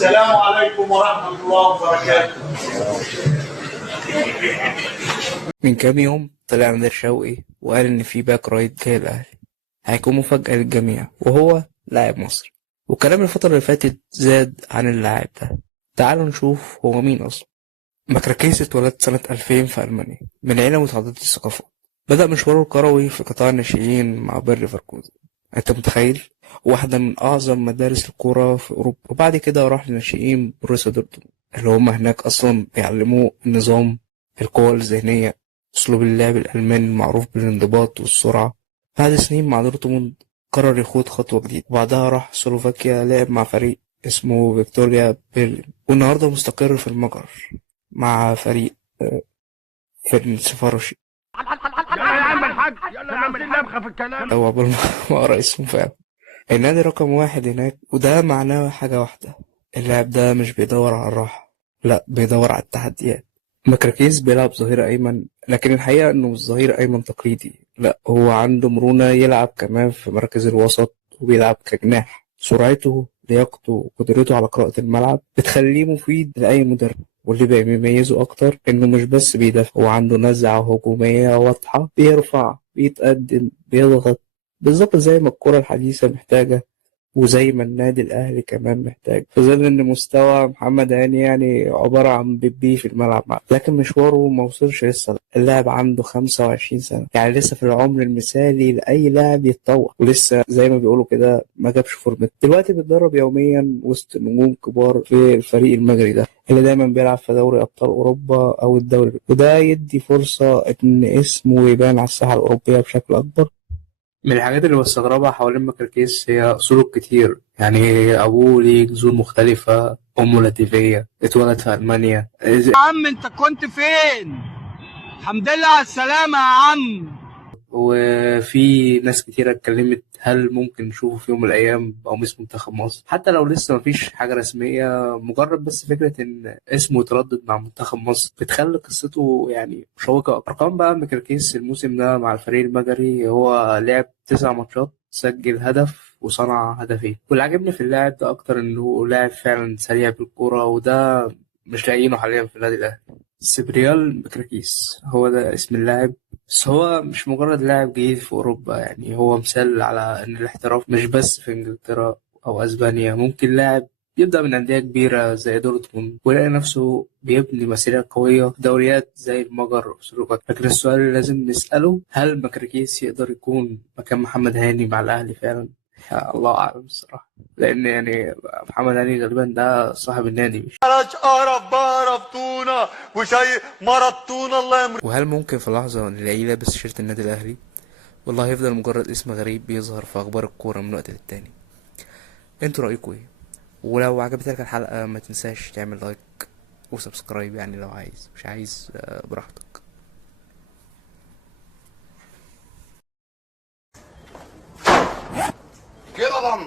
السلام عليكم ورحمة الله وبركاته. من كام يوم طلع نادر شوقي وقال إن في باك رايت جاي الأهلي هيكون مفاجأة للجميع، وهو لاعب مصري. وكلام الفترة اللي فاتت زاد عن اللاعب ده. تعالوا نشوف هو مين أصلا. مكراكيس اتولد سنة 2000 في ألمانيا من عيلة متعددة الثقافات. بدأ مشواره الكروي في قطاع الناشئين مع باير ليفركوزن. أنت متخيل؟ واحدة من أعظم مدارس الكورة في أوروبا. وبعد كده راح للناشئين بروسيا دورتموند، اللي هم هناك أصلا بيعلموه النظام، القوة الذهنية، أسلوب اللعب الألماني المعروف بالانضباط والسرعة. بعد سنين مع دورتموند قرر يخوض خطوة جديدة، وبعدها راح سلوفاكيا لعب مع فريق اسمه فيكتوريا بيرلين، والنهاردة مستقر في المجر مع فريق فيرنسفاروشي. يلا يا عم الحاج، يلا نعمل نبخة في الكلام. أو قبل ما أقرأ اسمه فعلا. النادي رقم واحد هناك، وده معناه حاجة واحدة: اللاعب ده مش بيدور على الراحة، لأ بيدور على التحديات. مكراكيز بيلعب ظهير أيمن، لكن الحقيقة إنه مش ظهير أيمن تقليدي، لأ هو عنده مرونة، يلعب كمان في مركز الوسط وبيلعب كجناح. سرعته، لياقته، وقدرته على قراءة الملعب بتخليه مفيد لأي مدرب. واللي بيميزه أكتر إنه مش بس بيدافع، هو عنده نزعة هجومية واضحة، بيرفع، بيتقدم، بيضغط، بالظبط زي ما الكرة الحديثة محتاجة، وزي ما النادي الأهلي كمان محتاج، في ظل إن مستوى محمد هاني يعني عبارة عن بيبي في الملعب معه. لكن مشواره ما وصلش لسه. اللاعب عنده 25 سنة، يعني لسه في العمر المثالي لأي لاعب يتطور، ولسه زي ما بيقولوا كده ما جابش فورمته. دلوقتي بيتدرب يوميا وسط نجوم كبار في الفريق المجري ده، اللي دايما بيلعب في دوري أبطال أوروبا أو الدوري، وده يدي فرصة إن اسمه يبان على الساحة الأوروبية بشكل أكبر. من الحاجات اللي بستغربها حوالين مكركيس هي أصوله الكتير. يعني أبوه ليه جذور مختلفة، أمه لاتيفية، اتولد في ألمانيا. يا عم انت كنت فين؟ الحمد لله على السلامة يا عم. وفي ناس كتيرة اتكلمت هل ممكن نشوفه في يوم من الأيام بقميص منتخب مصر، حتى لو لسه مفيش حاجة رسمية. مجرد بس فكرة إن اسمه يتردد مع منتخب مصر بتخلي قصته يعني مشوقة. أرقام بقى مكركيس الموسم ده مع الفريق المجري: هو لعب 9 ماتشات، سجل هدف وصنع هدفين. واللي عجبني في اللاعب ده أكتر إنه لاعب فعلا سريع بالكورة، وده مش لاقيينه حاليا في النادي الأهلي. سيبريال مكراكيس هو ده اسم اللاعب، بس هو مش مجرد لاعب جيد في أوروبا. يعني هو مثال على إن الاحتراف مش بس في إنجلترا أو أسبانيا. ممكن لاعب يبدأ من أندية كبيرة زي دورتموند ويلاقي نفسه بيبني مسيرة قوية في دوريات زي المجر وسلوفاكيا. لكن السؤال اللي لازم نسأله: هل مكراكيس يقدر يكون مكان محمد هاني مع الأهلي فعلا؟ يا الله أعلم الصراحة، لأن يعني محمد هاني غالبا ده صاحب النادي مش. قرف بعرفتونا وشيء مرضتونا الله يمرض. وهل ممكن في لحظة نلاقيه لابس شيرت النادي الأهلي؟ والله هيفضل مجرد اسم غريب بيظهر في أخبار الكورة من وقت للتاني. انتوا رأيكوا ايه؟ ولو عجبتك الحلقة ما تنساش تعمل لايك وسبسكرايب، يعني لو عايز، مش عايز براحتك.